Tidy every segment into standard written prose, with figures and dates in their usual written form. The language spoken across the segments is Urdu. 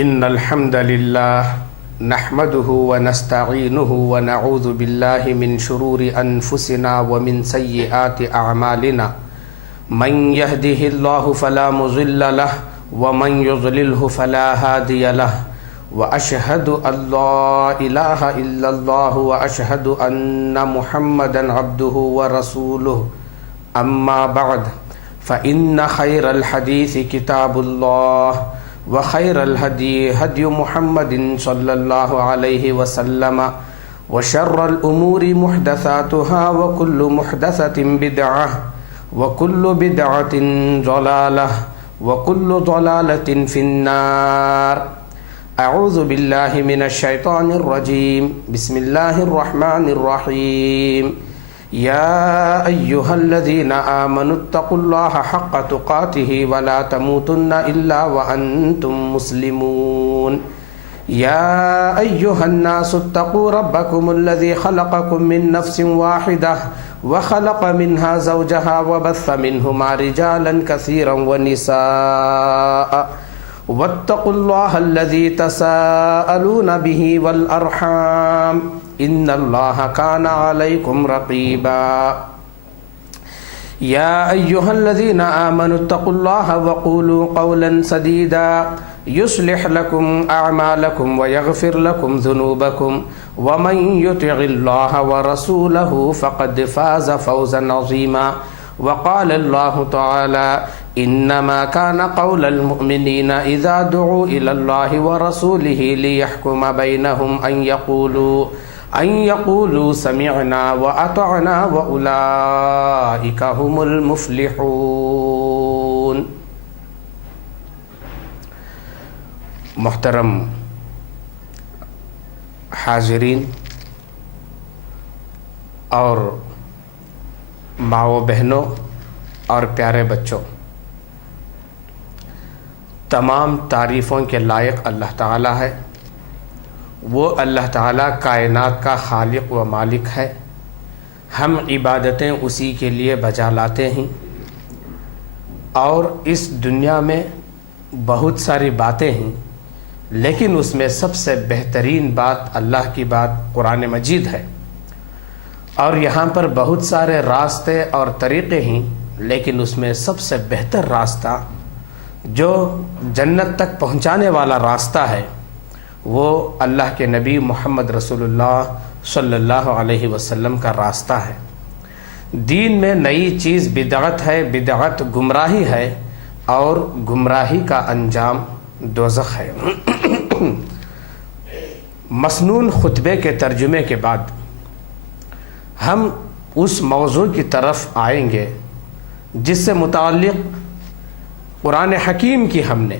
إن الحمد لله نحمده ونستعينه ونعوذ بالله من شرور أنفسنا ومن سيئات أعمالنا من يهده الله فلا مضل له ومن يضلله فلا هادي له وأشهد أن لا إله إلا الله وأشهد أن محمدا عبده ورسوله أما بعد فإن خير الحديث كتاب الله وخير الهدي هدي محمد صلى الله عليه وسلم وشر الأمور محدثاتها وكل محدثة بدعة وكل بدعة ضلالة وكل ضلالة في النار. أعوذ بالله من الشيطان الرجيم. بسم الله الرحمن الرحيم. يا أيها الذين آمنوا اتقوا الله حق تقاته ولا تموتن إلا وأنتم مسلمون. يا أيها الناس اتقوا ربكم الذي خلقكم من نفس واحدة وخلق منها زوجها وبث منهما رجالا كثيرا ونساء واتقوا الله الذي تساءلون به والأرحام إن الله كان عليكم رقيبا. يا أيها الذين آمنوا اتقوا الله وقولوا قولا سديدا يصلح لكم أعمالكم ويغفر لكم ذنوبكم ومن يطع الله ورسوله فقد فاز فوزا عظيما. وقال الله تعالى إنما كان قول المؤمنين إذا دعوا إلى الله ورسوله ليحكم بينهم أن يقولوا سمعنا وأطعنا وأولئك هم المفلحون. محترم حاضرین اور ماؤں بہنوں اور پیارے بچوں، تمام تعریفوں کے لائق اللہ تعالیٰ ہے. وہ اللہ تعالیٰ کائنات کا خالق و مالک ہے. ہم عبادتیں اسی کے لیے بجا لاتے ہیں. اور اس دنیا میں بہت ساری باتیں ہیں، لیکن اس میں سب سے بہترین بات اللہ کی بات قرآن مجید ہے. اور یہاں پر بہت سارے راستے اور طریقے ہیں، لیکن اس میں سب سے بہتر راستہ جو جنت تک پہنچانے والا راستہ ہے وہ اللہ کے نبی محمد رسول اللہ صلی اللہ علیہ وسلم کا راستہ ہے. دین میں نئی چیز بدعت ہے، بدعت گمراہی ہے، اور گمراہی کا انجام دوزخ ہے. مسنون خطبے کے ترجمے کے بعد ہم اس موضوع کی طرف آئیں گے جس سے متعلق قرآن حکیم کی ہم نے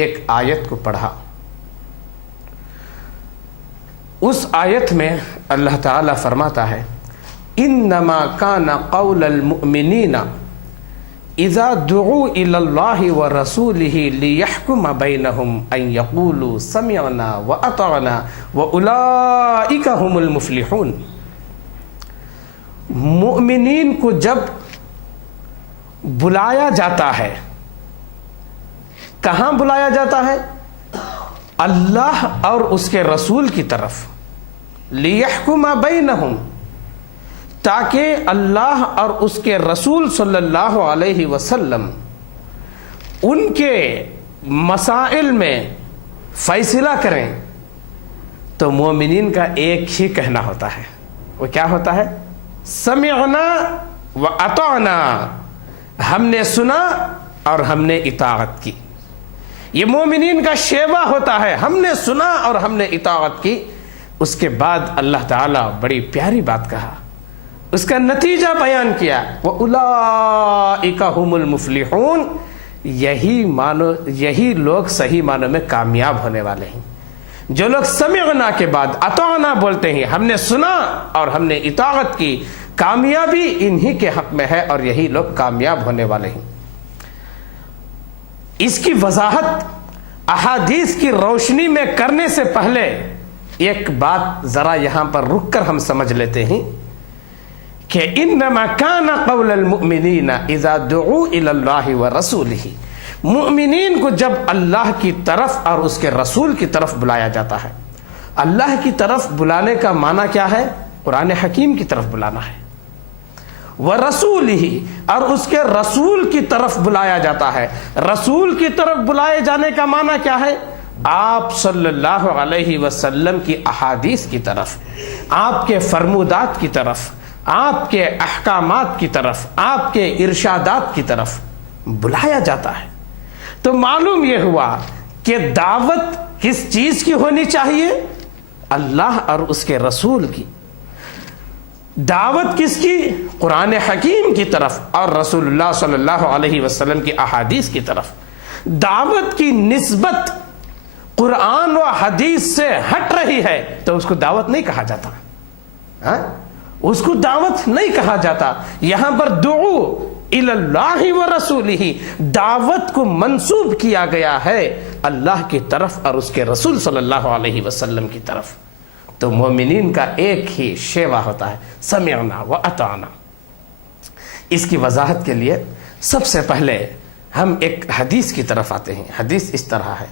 ایک آیت کو پڑھا. اس آیت میں اللہ تعالیٰ فرماتا ہے انما کان قول المؤمنین اذا دعوا الى اللہ ورسولہ لیحکم بینہم ان یقولوا سمعنا واطعنا واولئک هم المفلحون. مؤمنین کو جب بلایا جاتا ہے، کہاں بلایا جاتا ہے؟ اللہ اور اس کے رسول کی طرف. لیحکم بینہم، تاکہ اللہ اور اس کے رسول صلی اللہ علیہ وسلم ان کے مسائل میں فیصلہ کریں. تو مومنین کا ایک ہی کہنا ہوتا ہے. وہ کیا ہوتا ہے؟ سمعنا واطعنا، ہم نے سنا اور ہم نے اطاعت کی. یہ مومنین کا شیوہ ہوتا ہے، ہم نے سنا اور ہم نے اطاعت کی. اس کے بعد اللہ تعالیٰ بڑی پیاری بات کہا، اس کا نتیجہ بیان کیا، وَأُولَئِكَ هُمُ الْمُفْلِحُونَ. یہی لوگ صحیح معنوں میں کامیاب ہونے والے ہیں. جو لوگ سمعنا کے بعد اطعنا بولتے ہیں، ہم نے سنا اور ہم نے اطاعت کی، کامیابی انہی کے حق میں ہے اور یہی لوگ کامیاب ہونے والے ہیں. اس کی وضاحت احادیث کی روشنی میں کرنے سے پہلے ایک بات ذرا یہاں پر رک کر ہم سمجھ لیتے ہیں کہ انما کان قول المؤمنین اذا دعوا الی اللہ ورسولہ. مومنین کو جب اللہ کی طرف اور اس کے رسول کی طرف بلایا جاتا ہے، اللہ کی طرف بلانے کا معنی کیا ہے؟ قرآن حکیم کی طرف بلانا ہے، وَرَسُولِهِ اور اس کے رسول کی طرف بلایا جاتا ہے۔ رسول کی طرف بلائے جانے کا معنی کیا ہے؟ آپ صلی اللہ علیہ وسلم کی احادیث کی طرف، آپ کے فرمودات کی طرف، آپ کے احکامات کی طرف، آپ کے ارشادات کی طرف بلایا جاتا ہے۔ تو معلوم یہ ہوا کہ دعوت کس چیز کی ہونی چاہیے؟ اللہ اور اس کے رسول کی۔ دعوت کس کی؟ قرآن حکیم کی طرف اور رسول اللہ صلی اللہ علیہ وسلم کی احادیث کی طرف۔ دعوت کی نسبت قرآن و حدیث سے ہٹ رہی ہے تو اس کو دعوت نہیں کہا جاتا، اس کو دعوت نہیں کہا جاتا۔ یہاں پر دعو الی اللہ و رسولہ، دعوت کو منسوب کیا گیا ہے اللہ کی طرف اور اس کے رسول صلی اللہ علیہ وسلم کی طرف۔ تو مومنین کا ایک ہی شیوا ہوتا ہے، سمعنا و اطعنا۔ اس کی وضاحت کے لیے سب سے پہلے ہم ایک حدیث کی طرف آتے ہیں۔ حدیث اس طرح ہے،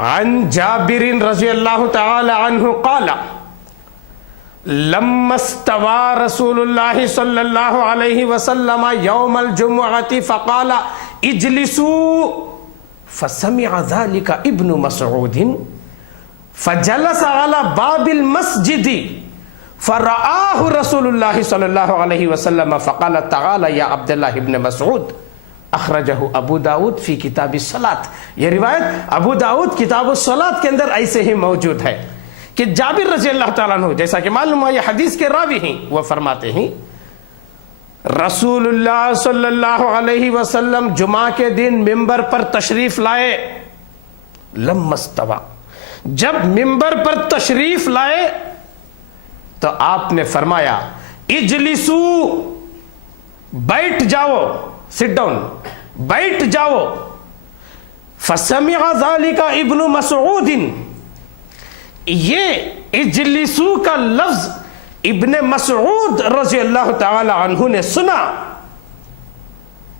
عن جابر رضی اللہ تعالی عنہ قال لما استوى رسول اللہ صلی اللہ علیہ وسلم یوم الجمعۃ فقال اجلسوا فسمع ذلك ابن مسعود فجلس على باب المسجد فرآه رسول اللہ صلی اللہ علیہ وسلم فقال تعال یا عبد اللہ ابن مسعود، اخرجہ ابو داود فی کتاب الصلاۃ۔ یہ روایت ابو داود کتاب الصلاۃ کے اندر ایسے ہی موجود ہے کہ جابر رضی اللہ تعالیٰ عنہ، جیسا کہ معلوم ہے یہ حدیث کے راوی ہیں، وہ فرماتے ہیں رسول اللہ صلی اللہ علیہ وسلم جمعہ کے دن ممبر پر تشریف لائے۔ لما استوى، جب ممبر پر تشریف لائے تو آپ نے فرمایا اجلسو، بیٹھ جاؤ، سٹ ڈاؤن، بیٹھ جاؤ۔ فسمع ذلك ابن مسعود، یہ اجلسو کا لفظ ابن مسعود رضی اللہ تعالی عنہ نے سنا۔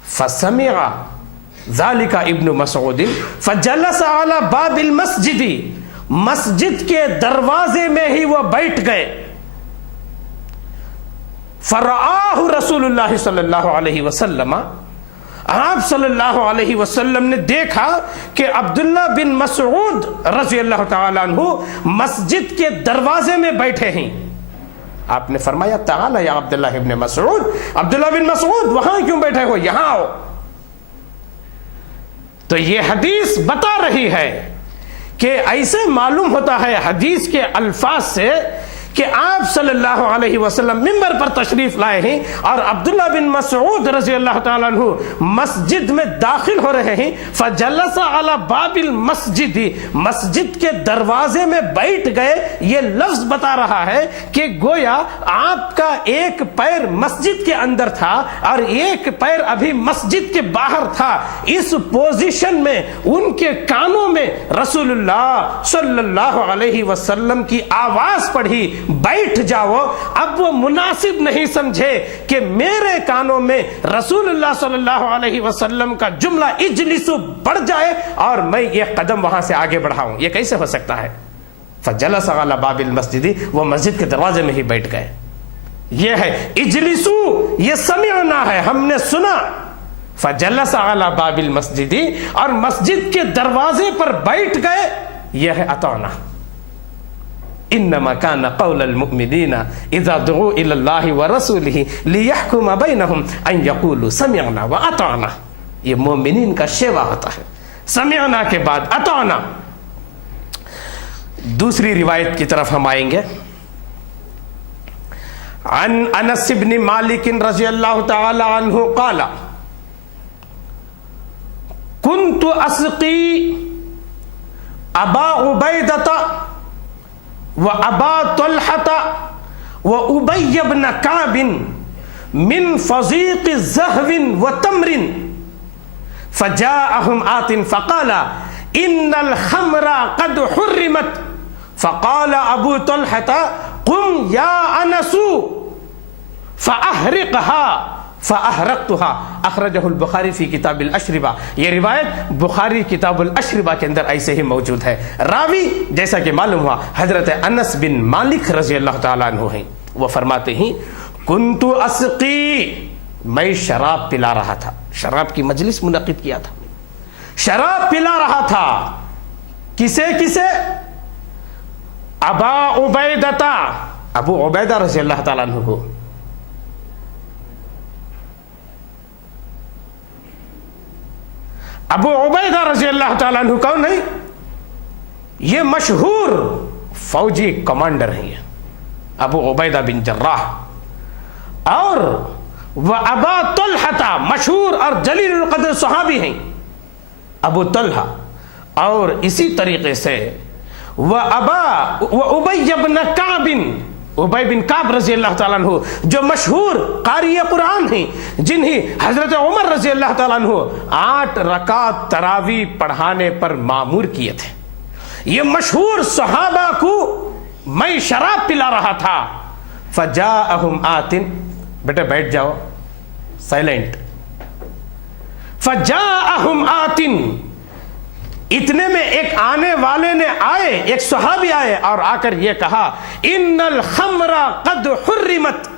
فسمع ذلك ابن مسعود فجلس على باب المسجد، مسجد کے دروازے میں ہی وہ بیٹھ گئے۔ فرآہ رسول اللہ صلی اللہ علیہ وسلم، آپ صلی اللہ علیہ وسلم نے دیکھا کہ عبداللہ بن مسعود رضی اللہ تعالیٰ عنہ مسجد کے دروازے میں بیٹھے ہیں۔ آپ نے فرمایا تعالی یا عبداللہ ابن مسعود، عبداللہ بن مسعود وہاں کیوں بیٹھے ہو، یہاں آؤ۔ تو یہ حدیث بتا رہی ہے کہ ایسے معلوم ہوتا ہے حدیث کے الفاظ سے کہ آپ صلی اللہ علیہ وسلم ممبر پر تشریف لائے ہیں اور عبداللہ بن مسعود رضی اللہ تعالیٰ عنہ مسجد میں داخل ہو رہے ہیں۔ فجلس علی باب المسجد، مسجد کے دروازے میں بیٹھ گئے۔ یہ لفظ بتا رہا ہے کہ گویا آپ کا ایک پیر مسجد کے اندر تھا اور ایک پیر ابھی مسجد کے باہر تھا۔ اس پوزیشن میں ان کے کانوں میں رسول اللہ صلی اللہ علیہ وسلم کی آواز پڑھی بیٹھ جاؤ۔ اب وہ مناسب نہیں سمجھے کہ میرے کانوں میں رسول اللہ صلی اللہ علیہ وسلم کا جملہ اجلسو بڑھ جائے اور میں یہ قدم وہاں سے آگے بڑھاؤں، یہ کیسے ہو سکتا ہے؟ فجلس علی باب المسجد، وہ مسجد کے دروازے میں ہی بیٹھ گئے۔ یہ ہے اجلسو، یہ سمعنا ہے، ہم نے سنا۔ فجلس علی باب المسجد، اور مسجد کے دروازے پر بیٹھ گئے، یہ ہے اطعنا۔ انما كان قول المؤمنين اذا دعوا الى الله ورسوله ليحكم بينهم ان يقولوا سمعنا واطعنا۔ یہ مومنین کا شیوا ہوتا ہے، سمعنا کے بعد اطعنا۔ دوسری روایت کی طرف ہم آئیں گے۔ عن انس بن مالک رضی اللہ تعالی عنہ قال كنت اسقي ابا عبیدۃ وأبا طلحة وأبي بن كعب من فضيق زهو وتمر، فجاءهم آت فقال إن الخمر قد حرمت، فقال أبو طلحة قم يا أنس فأحرقها، فَأَحْرَقْتُهَا اخرجہ البخاری فی کتاب الاشربہ. یہ روایت بخاری کتاب الاشربہ کے اندر ایسے ہی موجود ہے. راوی جیسا کہ معلوم ہوا حضرت انس بن مالک رضی اللہ تعالیٰ عنہ ہیں. وہ فرماتے ہیں کنت اسقی، میں شراب پلا رہا تھا. شراب کی مجلس منعقد کیا تھا، شراب پلا رہا تھا. کسے کسے؟ ابا عبیدہ، ابو عبیدہ رضی اللہ تعالیٰ عنہ کو. ابو عبیدہ رضی اللہ تعالیٰ عنہ کون ہے؟ یہ مشہور فوجی کمانڈر ہیں ابو عبیدہ بن جراح. اور وہ ابا طلحہ، مشہور اور جلیل القدر صحابی ہیں ابو طلحہ. اور اسی طریقے سے وہ ابی بن کعب، ابی بن کعب رضی اللہ تعالیٰ عنہ جو مشہور قاری قرآن ہیں، جنہیں حضرت عمر رضی اللہ تعالیٰ عنہ 8 رکعت تراویح پڑھانے پر مامور کیے تھے. یہ مشہور صحابہ کو میں شراب پلا رہا تھا. فجاءہم آتن، بیٹے بیٹھ جاؤ سائلنٹ. فجاءہم آتن، اتنے میں ایک آنے والے نے آئے، ایک صحابی آئے اور آ کر یہ کہا ان الخمر قد حرمت،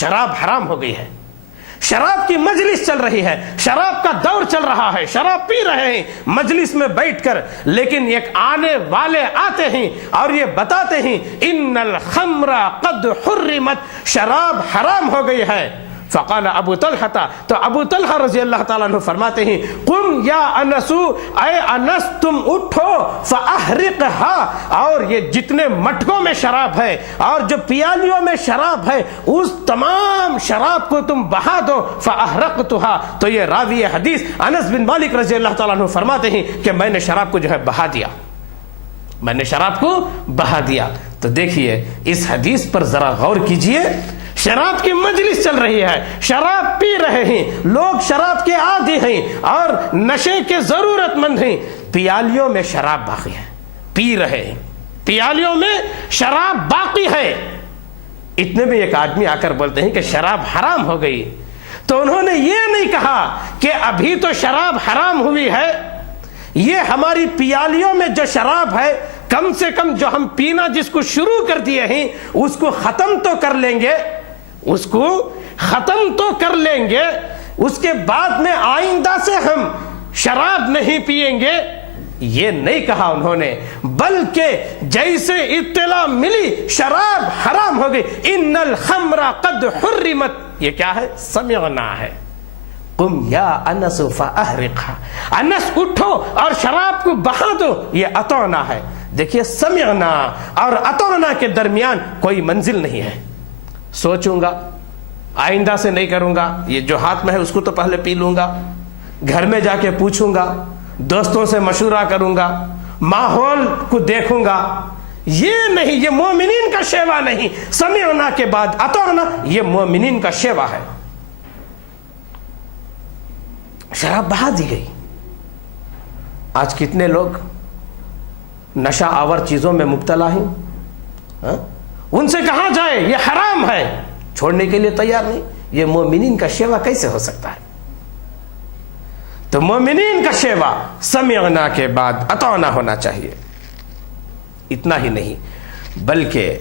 شراب حرام ہو گئی ہے. شراب کی مجلس چل رہی ہے، شراب کا دور چل رہا ہے، شراب پی رہے ہیں مجلس میں بیٹھ کر. لیکن ایک آنے والے آتے ہیں اور یہ بتاتے ہیں ان الخمر قد حرمت، شراب حرام ہو گئی ہے. فقال ابو طلحہ، تو ابو طلحہ رضی اللہ تعالیٰ عنہ فرماتے ہیں قم یا انس، اے انس تم اٹھو، فاحرقها، اور یہ جتنے مٹکوں میں شراب ہے اور جو پیالیوں میں شراب ہے اس تمام شراب کو تم بہا دو. فاحرقتها، تو یہ راوی حدیث انس بن مالک رضی اللہ تعالیٰ عنہ فرماتے ہیں کہ میں نے شراب کو جو ہے بہا دیا، میں نے شراب کو بہا دیا. تو دیکھیے اس حدیث پر ذرا غور کیجئے. شراب کی مجلس چل رہی ہے، شراب پی رہے ہیں لوگ، شراب کے عادی ہیں اور نشے کے ضرورت مند ہیں. پیالیوں میں شراب باقی ہے، پی رہے ہیں، پیالیوں میں شراب باقی ہے. اتنے میں ایک آدمی آ کر بولتے ہیں کہ شراب حرام ہو گئی. تو انہوں نے یہ نہیں کہا کہ ابھی تو شراب حرام ہوئی ہے، یہ ہماری پیالیوں میں جو شراب ہے کم سے کم جو ہم پینا جس کو شروع کر دیے ہیں اس کو ختم تو کر لیں گے، اس کو ختم تو کر لیں گے، اس کے بعد میں آئندہ سے ہم شراب نہیں پیئیں گے. یہ نہیں کہا انہوں نے، بلکہ جیسے اطلاع ملی شراب حرام ہو گئی، ان الخمر قد حرمت، یہ کیا ہے؟ سمعنا ہے. قم یا انس فاحرقها، انس اٹھو اور شراب کو بہا دو، یہ اطعنا ہے. دیکھیے سمعنا اور اطعنا کے درمیان کوئی منزل نہیں ہے. سوچوں گا آئندہ سے نہیں کروں گا، یہ جو ہاتھ میں ہے اس کو تو پہلے پی لوں گا، گھر میں جا کے پوچھوں گا، دوستوں سے مشورہ کروں گا، ماحول کو دیکھوں گا. یہ نہیں، یہ مومنین کا شیوا نہیں. سمعنا کے بعد اطعنا، یہ مومنین کا شیوا ہے. شراب بہا دی گئی. آج کتنے لوگ نشہ آور چیزوں میں مبتلا ہیں، ان سے کہا جائے یہ حرام ہے، چھوڑنے کے لیے تیار نہیں. یہ مومنین کا شیوا کیسے ہو سکتا ہے؟ تو مومنین کا شیوا سمعنا کے بعد اطعنا ہونا چاہیے. اتنا ہی نہیں بلکہ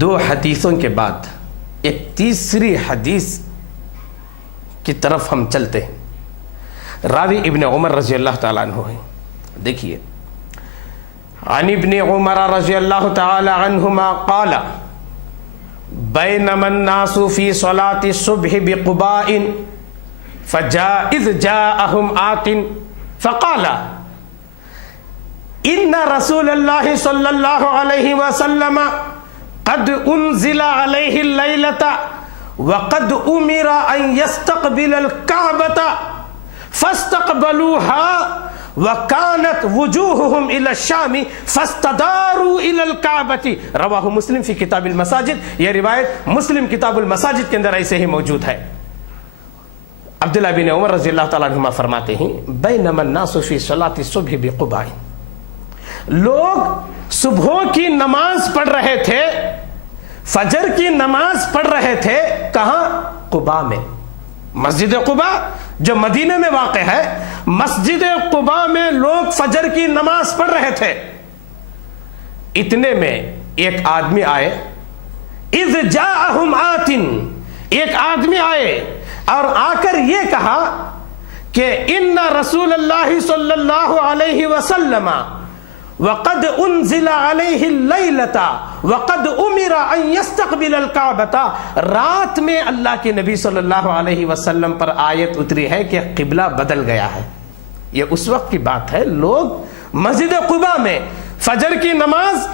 2 حدیثوں کے بعد ایک تیسری حدیث کی طرف ہم چلتے ہیں. راوی ابن عمر رضی اللہ تعالیٰ عنہ ہیں. دیکھیے عن ابن عمر رضی اللہ تعالی عنہما قال بینما الناس فی صلاة الصبح بقباء اذ جاءهم آت فقال ان رسول اللہ صلی اللہ علیہ وسلم قد انزل علیہ اللیلۃ وقد امر ان يستقبل الكعبۃ فاستقبلوها وَكَانَتْ وُجُوهُهُمْ إِلَى الشَّامِ فَاسْتَدَارُوا إِلَى الْكَعْبَةِ. رواہ مسلم فی کتاب المساجد. یہ روایت مسلم کتاب المساجد کے اندر ایسے ہی موجود ہے. عبداللہ بن عمر رضی اللہ تعالیٰ عنہما فرماتے ہیں بینما الناس فی صلاة الصبح بقباء، لوگ صبح کی نماز پڑھ رہے تھے، فجر کی نماز پڑھ رہے تھے. کہاں؟ قباء میں، مسجد قباء جو مدینہ میں واقع ہے، مسجد قباء میں لوگ فجر کی نماز پڑھ رہے تھے، اتنے میں ایک آدمی آئے، اذ جاءہم آت، ایک آدمی آئے اور آ کر یہ کہا کہ ان رسول اللہ صلی اللہ علیہ وسلم وقد انزل علیہ اللیلۃ وقد امر ان یستقبل الکعبۃ، رات میں اللہ کے نبی صلی اللہ علیہ وسلم پر آیت اتری ہے کہ قبلہ بدل گیا ہے۔ یہ اس وقت کی بات ہے، لوگ مسجد قباء میں فجر کی نماز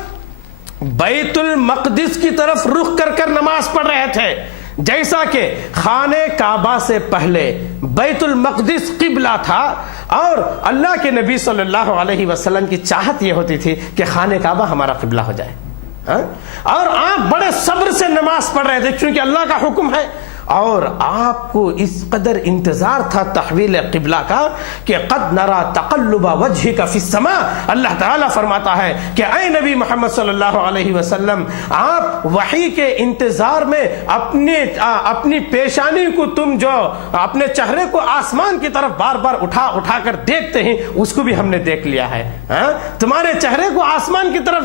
بیت المقدس کی طرف رخ کر کر نماز پڑھ رہے تھے، جیسا کہ خانہ کعبہ سے پہلے بیت المقدس قبلہ تھا، اور اللہ کے نبی صلی اللہ علیہ وسلم کی چاہت یہ ہوتی تھی کہ خانہ کعبہ ہمارا قبلہ ہو جائے، اور آپ بڑے صبر سے نماز پڑھ رہے تھے کیونکہ اللہ کا حکم ہے، اور آپ کو اس قدر انتظار تھا تحویل قبلہ کا کہ قد نرى تقلب وجهك في السماء، اللہ تعالیٰ فرماتا ہے کہ اے نبی محمد صلی اللہ علیہ وسلم، آپ وحی کے انتظار میں اپنی پیشانی کو، تم جو اپنے چہرے کو آسمان کی طرف بار بار اٹھا کر دیکھتے ہیں، اس کو بھی ہم نے دیکھ لیا ہے، تمہارے چہرے کو آسمان کی طرف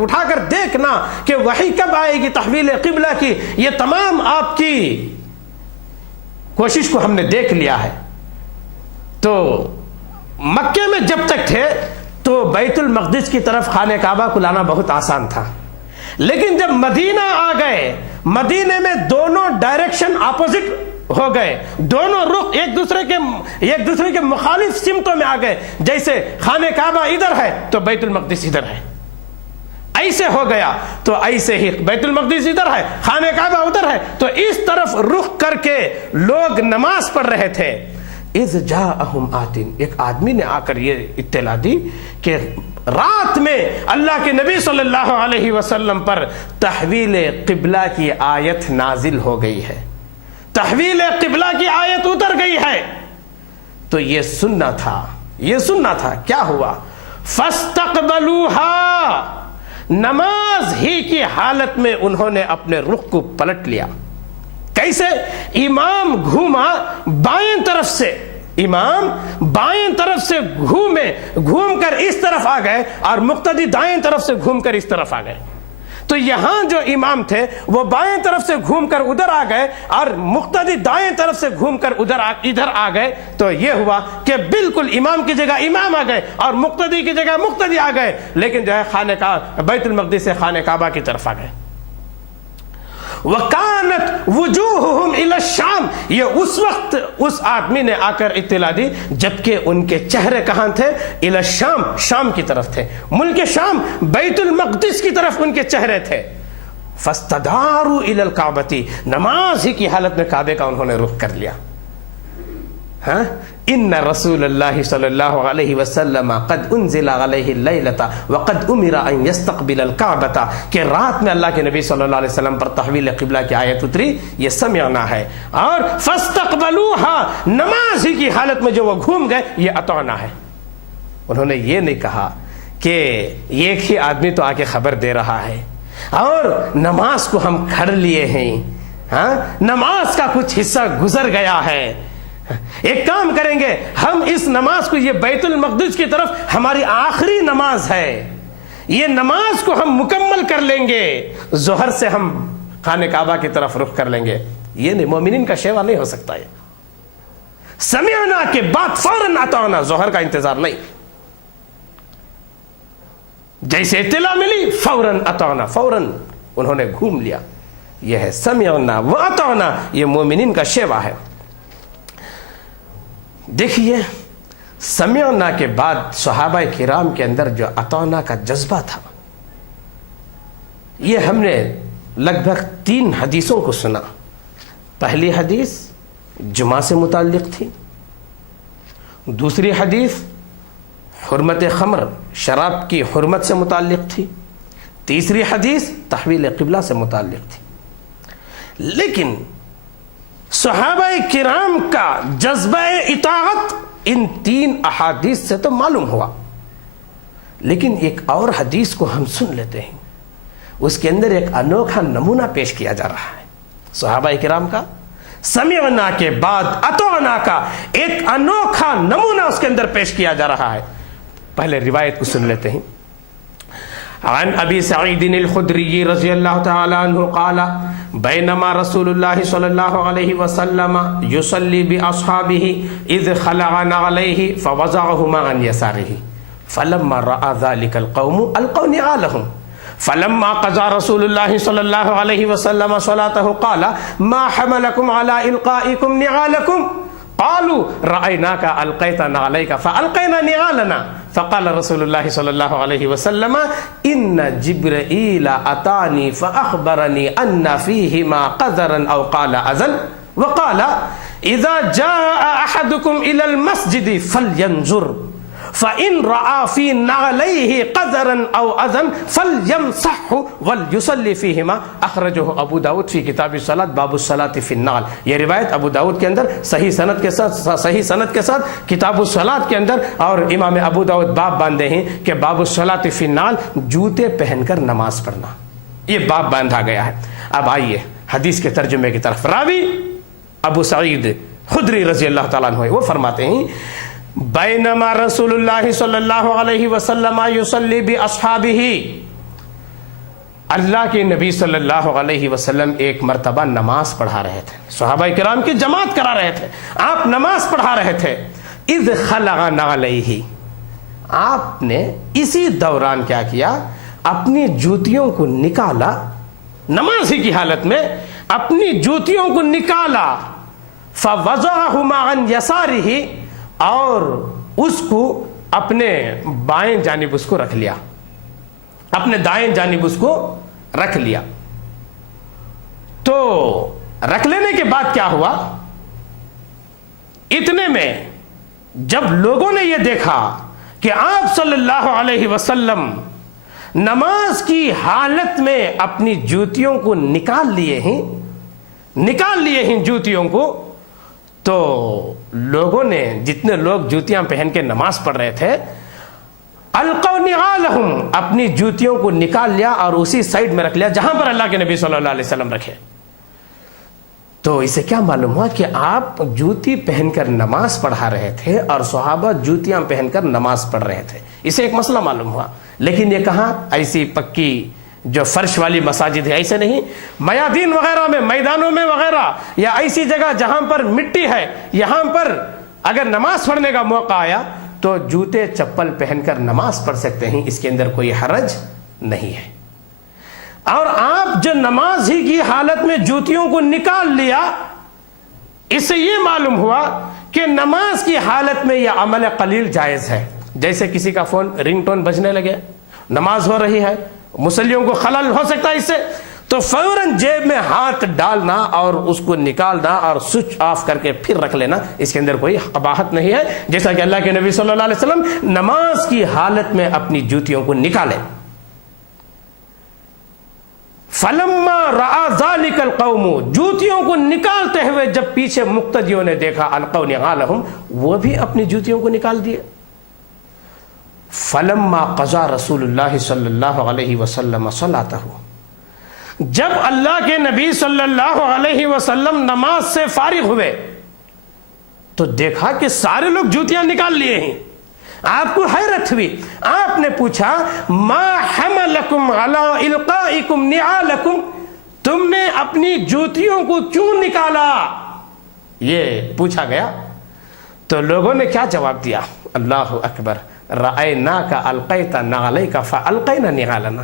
اٹھا کر دیکھنا کہ وحی کب آئے گی تحویل قبلہ کی، یہ تمام آپ کی کوشش کو ہم نے دیکھ لیا ہے۔ تو مکے میں جب تک تھے تو بیت المقدس کی طرف خانہ کعبہ کو لانا بہت آسان تھا، لیکن جب مدینہ آ گئے، مدینے میں دونوں ڈائریکشن اپوزٹ ہو گئے، دونوں رخ ایک دوسرے کے مخالف سمتوں میں آ گئے، جیسے خانہ کعبہ ادھر ہے تو بیت المقدس ادھر ہے، ایسے ہو گیا تو ایسے ہی بیت المقدس ادھر ہے، خانہ کعبہ ادھر ہے، تو اس طرف رخ کر کے لوگ نماز پڑھ رہے تھے۔ اذ جاءہم آت، ایک آدمی نے آ کر یہ اطلاع دی کہ رات میں اللہ کے نبی صلی اللہ علیہ وسلم پر تحویل قبلہ کی آیت نازل ہو گئی ہے، تحویل قبلہ کی آیت اتر گئی ہے۔ تو یہ سننا تھا، کیا ہوا؟ فاستقبلوها، نماز ہی کی حالت میں انہوں نے اپنے رخ کو پلٹ لیا۔ کیسے؟ امام گھوما بائیں طرف سے، امام بائیں طرف سے گھوم کر اس طرف آ گئے، اور مقتدی دائیں طرف سے گھوم کر اس طرف آ گئے۔ تو یہاں جو امام تھے وہ بائیں طرف سے گھوم کر ادھر آ گئے، اور مقتدی دائیں طرف سے گھوم کر ادھر آ گئے۔ تو یہ ہوا کہ بالکل امام کی جگہ امام آ گئے اور مقتدی کی جگہ مقتدی آ گئے، لیکن جو ہے بیت المقدس سے خانہ کعبہ کی طرف آ گئے۔ وَكَانَتْ وُجُوهُهُمْ إِلَى الشَّامِ، یہ اس وقت اس آدمی نے آ کر اطلاع دی جبکہ ان کے چہرے کہاں تھے؟ إِلَى الشَّامِ، شام کی طرف تھے، ملک شام، بیت المقدس کی طرف ان کے چہرے تھے۔ فَاسْتَدَارُوا إِلَى الْكَعْبَةِ، نماز ہی کی حالت میں کعبے کا انہوں نے رخ کر لیا۔ ان رسول اللہ صلی اللہ علیہ وسلم قد انزل علیہ اللیلۃ وقد امر ان یستقبل الکعبۃ، کہ رات میں اللہ کے نبی صلی اللہ علیہ وسلم پر تحویل قبلہ کی آیت اتری، یہ سمعنا ہے، اور فاستقبلوها، نماز ہی کی حالت میں جو وہ گھوم گئے، یہ اطعنا ہے۔ انہوں نے یہ نہیں کہا کہ ایک ہی آدمی تو آ کے خبر دے رہا ہے اور نماز کو ہم کھڑ لیے ہیں، نماز کا کچھ حصہ گزر گیا ہے، ایک کام کریں گے، ہم اس نماز کو، یہ بیت المقدس کی طرف ہماری آخری نماز ہے، یہ نماز کو ہم مکمل کر لیں گے، ظہر سے ہم خانہ کعبہ کی طرف رخ کر لیں گے۔ یہ نہیں، مومنین کا شیوا نہیں ہو سکتا ہے، سمعنا کے بعد فوراً اطعنا، ظہر کا انتظار نہیں، جیسے اطلاع ملی فوراً اطعنا، فوراً انہوں نے گھوم لیا۔ یہ ہے سمعنا و اطعنا، یہ مومنین کا شیوا ہے۔ دیکھیے، سمعنا کے بعد صحابہ کرام کے اندر جو اطعنا کا جذبہ تھا، یہ ہم نے لگ بھگ 3 حدیثوں کو سنا۔ پہلی حدیث جمعہ سے متعلق تھی، دوسری حدیث حرمت خمر، شراب کی حرمت سے متعلق تھی، تیسری حدیث تحویل قبلہ سے متعلق تھی۔ لیکن صحابہ کرام کا جذبہ اطاعت ان 3 احادیث سے تو معلوم ہوا، لیکن ایک اور حدیث کو ہم سن لیتے ہیں، اس کے اندر ایک انوکھا نمونہ پیش کیا جا رہا ہے صحابہ کرام کا۔ سمعنا کے بعد اطعنا کا ایک انوکھا نمونہ اس کے اندر پیش کیا جا رہا ہے. پہلے روایت کو سن لیتے ہیں. عن ابی سعید الخدری رضی اللہ تعالی عنہ قال بینما رسول اللہ صلی اللہ علیہ وسلم یصلی باصحابہ اذ خلع نعلیہ فوضعہما عن یسارہ فلما رأى ذلك القوم القوا نعالهم فلما قضى رسول الله صلى الله عليه وسلم صلاته قال ما حملكم على إلقائكم نعالكم قالوا رأيناك ألقيت نعليك فألقينا نعالنا فقال رسول الله صلى الله عليه وسلم إن جبرائيل أتاني فأخبرني أن فيهما قذرا أو قال أذى وقال إذا جاء أحدكم إلى المسجد فلينظر فَإِن رَعَى فِي نَعْلَيْهِ قَذَرًا أَوْ أَذًى فَلْيَمْسَحْهُ وَلْيُصَلِّ فِيهِمَا اخرجه ابو داؤد فی کتاب الصلاۃ باب الصلاۃ فی النعل. یہ روایت ابو داؤد کے اندر صحیح سند کے ساتھ کتاب الصلاۃ کے اندر، اور امام ابو داؤد باب باندھے ہیں کہ باب الصلاۃ فی النعل، جوتے پہن کر نماز پڑھنا، یہ باب باندھا گیا ہے. اب آئیے حدیث کے ترجمے کی طرف. راوی ابو سعید خدری رضی اللہ تعالیٰ عنہ وہ فرماتے ہیں بینما رسول اللہ صلی اللہ علیہ وسلم یصلی باصحابہ، اللہ کے نبی صلی اللہ علیہ وسلم ایک مرتبہ نماز پڑھا رہے تھے، صحابہ کرام کی جماعت کرا رہے تھے، آپ نماز پڑھا رہے تھے. اذ خلع نعلیہ، آپ نے اسی دوران کیا کیا، اپنی جوتیوں کو نکالا، نماز ہی کی حالت میں اپنی جوتیوں کو نکالا. فوضعہما عن یسارہ، اور اس کو اپنے بائیں جانب اس کو رکھ لیا، اپنے دائیں جانب اس کو رکھ لیا. تو رکھ لینے کے بعد کیا ہوا، اتنے میں جب لوگوں نے یہ دیکھا کہ آپ صلی اللہ علیہ وسلم نماز کی حالت میں اپنی جوتیوں کو نکال لیے ہیں جوتیوں کو، تو لوگوں نے، جتنے لوگ جوتیاں پہن کے نماز پڑھ رہے تھے، القوا نعالہم، اپنی جوتیوں کو نکال لیا اور اسی سائڈ میں رکھ لیا جہاں پر اللہ کے نبی صلی اللہ علیہ وسلم رکھے. تو اسے کیا معلوم ہوا کہ آپ جوتی پہن کر نماز پڑھا رہے تھے اور صحابہ جوتیاں پہن کر نماز پڑھ رہے تھے. اسے ایک مسئلہ معلوم ہوا. لیکن یہ کہاں ایسی پکی جو فرش والی مساجد ہے، ایسے نہیں، میادین وغیرہ میں، میدانوں میں وغیرہ، یا ایسی جگہ جہاں پر مٹی ہے، یہاں پر اگر نماز پڑھنے کا موقع آیا تو جوتے چپل پہن کر نماز پڑھ سکتے ہیں، اس کے اندر کوئی حرج نہیں ہے. اور آپ جو نماز ہی کی حالت میں جوتیوں کو نکال لیا، اس سے یہ معلوم ہوا کہ نماز کی حالت میں یہ عمل قلیل جائز ہے. جیسے کسی کا فون رنگ ٹون بجنے لگے، نماز ہو رہی ہے، مسلیوں کو خلل ہو سکتا ہے اس سے، تو فوراً جیب میں ہاتھ ڈالنا اور اس کو نکالنا اور سوئچ آف کر کے پھر رکھ لینا، اس کے اندر کوئی قباحت نہیں ہے، جیسا کہ اللہ کے نبی صلی اللہ علیہ وسلم نماز کی حالت میں اپنی جوتیوں کو نکالے. فلما رأى ذلك القوم، جوتیوں کو نکالتے ہوئے جب پیچھے مقتدیوں نے دیکھا، القوا نعالہم، وہ بھی اپنی جوتیوں کو نکال دیے. فلما قضى رسول اللہ صلی اللہ علیہ وسلم صلاتہ، جب اللہ کے نبی صلی اللہ علیہ وسلم نماز سے فارغ ہوئے تو دیکھا کہ سارے لوگ جوتیاں نکال لیے ہیں. آپ کو حیرت ہوئی، آپ نے پوچھا ما حملکم علی القائکم نعالکم، تم نے اپنی جوتیوں کو کیوں نکالا، یہ پوچھا گیا. تو لوگوں نے کیا جواب دیا، اللہ اکبر، رأیناک القیت نعلیک فالقینا نعالنا.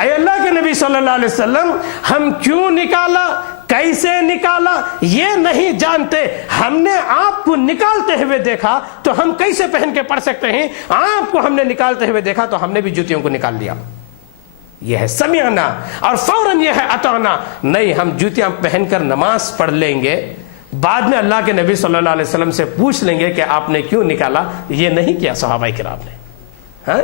اے اللہ کے نبی صلی اللہ علیہ وسلم، ہم کیوں نکالا، کیسے نکالا یہ نہیں جانتے، ہم نے آپ کو نکالتے ہوئے دیکھا تو ہم کیسے پہن کے پڑھ سکتے ہیں، آپ کو ہم نے نکالتے ہوئے دیکھا تو ہم نے بھی جوتیوں کو نکال لیا. یہ ہے سمعنا، اور فوراً یہ ہے اطعنا. نہیں، ہم جوتیاں پہن کر نماز پڑھ لیں گے، بعد میں اللہ کے نبی صلی اللہ علیہ وسلم سے پوچھ لیں گے کہ آپ نے کیوں نکالا. یہ نہیں کیا صحابہ کرام نے.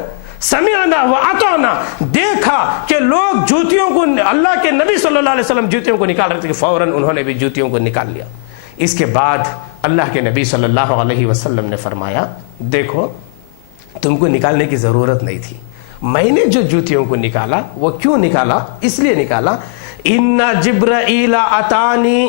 سمعنا و اطعنا، دیکھا کہ لوگ جوتیوں کو، اللہ کے نبی صلی اللہ علیہ وسلم جوتیوں کو نکال رہے تھے، فوراً انہوں نے بھی جوتیوں کو نکال لیا. اس کے بعد اللہ کے نبی صلی اللہ علیہ وسلم نے فرمایا، دیکھو تم کو نکالنے کی ضرورت نہیں تھی، میں نے جو جوتیوں کو نکالا وہ کیوں نکالا، اس لیے نکالا، ان جبرائیل اتانی،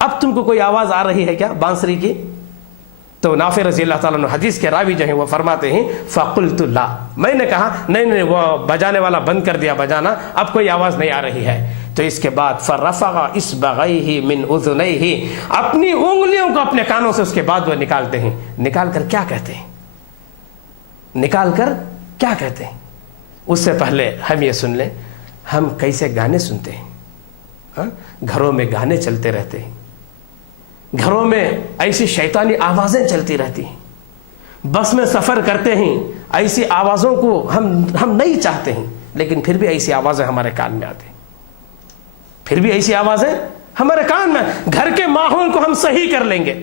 اب تم کو کوئی آواز آ رہی ہے کیا بانسری کی؟ تو نافع رضی اللہ تعالیٰ عنہ حدیث کے راوی جو ہیں وہ فرماتے ہیں فقلت لا، میں نے کہا نہیں وہ بجانے والا بند کر دیا بجانا، اب کوئی آواز نہیں آ رہی ہے۔ تو اس کے بعد فرفع اصبعیہ من اذنیہ، اپنی انگلیوں کو اپنے کانوں سے اس کے بعد وہ نکالتے ہیں۔ نکال کر کیا کہتے ہیں؟ نکال کر کیا کہتے ہیں؟ اس سے پہلے ہم یہ سن لیں، ہم کیسے گانے سنتے ہیں؟ گھروں میں گانے چلتے رہتے ہیں، گھروں میں ایسی شیطانی آوازیں چلتی رہتی ہیں، بس میں سفر کرتے ہیں، ایسی آوازوں کو ہم نہیں چاہتے ہیں، لیکن پھر بھی ایسی آوازیں ہمارے کان میں آتی ہیں، پھر بھی ایسی آوازیں ہمارے کان میں۔ گھر کے ماحول کو ہم صحیح کر لیں گے،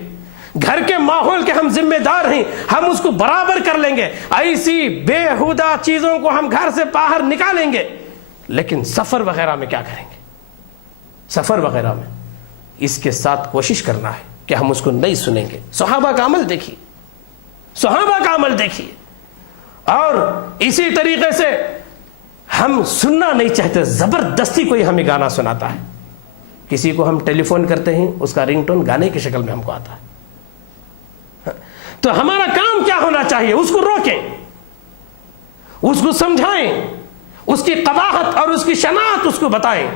گھر کے ماحول کے ہم ذمہ دار ہیں، ہم اس کو برابر کر لیں گے، ایسی بےہودہ چیزوں کو ہم گھر سے باہر نکالیں گے، لیکن سفر وغیرہ میں کیا کریں گے؟ سفر وغیرہ میں اس کے ساتھ کوشش کرنا ہے کہ ہم اس کو نہیں سنیں گے۔ صحابہ کا عمل دیکھیے، صحابہ کا عمل دیکھیے، اور اسی طریقے سے ہم سننا نہیں چاہتے، زبردستی کوئی ہمیں گانا سناتا ہے، کسی کو ہم ٹیلی فون کرتے ہیں، اس کا رنگ ٹون گانے کی شکل میں ہم کو آتا ہے۔ تو ہمارا کام کیا ہونا چاہیے؟ اس کو روکیں، اس کو سمجھائیں، اس کی قباحت اور اس کی شناعت اس کو بتائیں،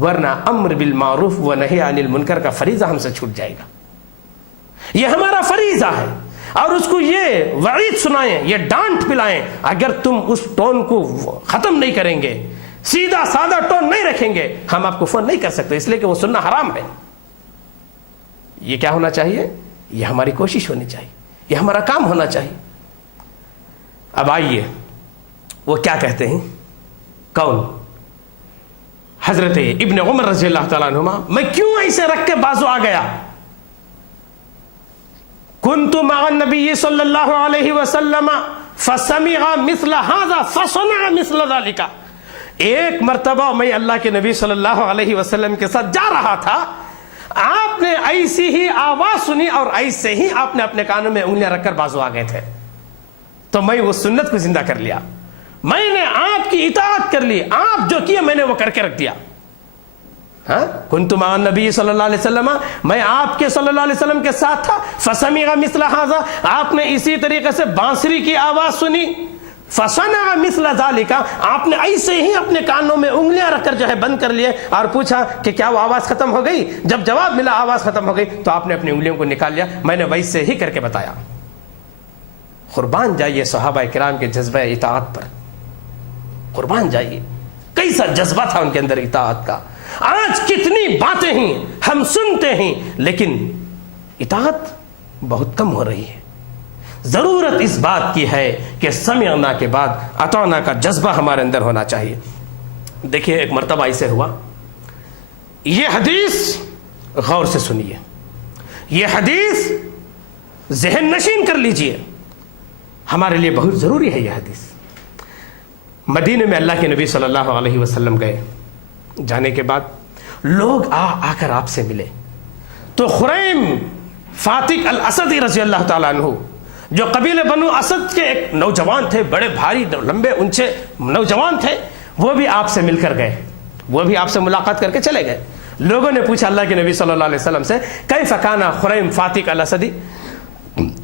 ورنہ امر بالمعروف و نہی عن المنکر کا فریضہ ہم سے چھوٹ جائے گا۔ یہ ہمارا فریضہ ہے، اور اس کو یہ وعید سنائیں، یہ ڈانٹ پلائیں، اگر تم اس ٹون کو ختم نہیں کریں گے، سیدھا سادہ ٹون نہیں رکھیں گے، ہم آپ کو فون نہیں کر سکتے، اس لیے کہ وہ سننا حرام ہے۔ یہ کیا ہونا چاہیے؟ یہ ہماری کوشش ہونی چاہیے، یہ ہمارا کام ہونا چاہیے۔ اب آئیے وہ کیا کہتے ہیں؟ کون؟ حضرت ابن عمر رضی اللہ تعالیٰ عنہما، میں کیوں ایسے رکھ کے بازو آ گیا؟ کنت مع النبی صلی اللہ علیہ وسلم فسمع مثل هذا فصنع مثل ذلك، ایک مرتبہ میں اللہ کے نبی صلی اللہ علیہ وسلم کے ساتھ جا رہا تھا، آپ نے ایسی ہی آواز سنی اور ایسے ہی آپ نے اپنے کانوں میں انگلیاں رکھ کر بازو آ گئے تھے، تو میں وہ سنت کو زندہ کر لیا، میں نے آپ کی اطاعت کر لی، آپ جو کیے میں نے وہ کر کے رکھ دیا۔ کنت مع النبی صلی اللہ علیہ وسلم، میں آپ کے صلی اللہ علیہ وسلم کے ساتھ تھا، فسمع مثل هذا، آپ نے اسی طریقے سے بانسری کی آواز سنی، فصنع مثل ذلك، آپ نے ایسے ہی اپنے کانوں میں انگلیاں رکھ کر جو ہے بند کر لیے، اور پوچھا کہ کیا وہ آواز ختم ہو گئی؟ جب جواب ملا آواز ختم ہو گئی، تو آپ نے اپنی انگلیوں کو نکال لیا، میں نے ویسے ہی کر کے بتایا۔ قربان جائیے صحابہ کرام کے جذبہ اطاعت پر، قربان جائیے، کیسا جذبہ تھا ان کے اندر اطاعت کا۔ آج کتنی باتیں ہیں ہم سنتے ہیں، لیکن اطاعت بہت کم ہو رہی ہے۔ ضرورت اس بات کی ہے کہ سمعنا کے بعد اطعنا کا جذبہ ہمارے اندر ہونا چاہیے۔ دیکھیے ایک مرتبہ ایسے ہوا، یہ حدیث غور سے سنیے، یہ حدیث ذہن نشین کر لیجئے، ہمارے لیے بہت ضروری ہے یہ حدیث۔ مدینے میں اللہ کے نبی صلی اللہ علیہ وسلم گئے، جانے کے بعد لوگ آ کر آپ سے ملے، تو خریم فاتق الاسدی رضی اللہ تعالیٰ عنہ، جو قبیلے بنو اسد کے ایک نوجوان تھے، بڑے بھاری لمبے اونچے نوجوان تھے، وہ بھی آپ سے مل کر گئے، وہ بھی آپ سے ملاقات کر کے چلے گئے۔ لوگوں نے پوچھا اللہ کے نبی صلی اللہ علیہ وسلم سے، کیف کان خریم فاتق الاسدی،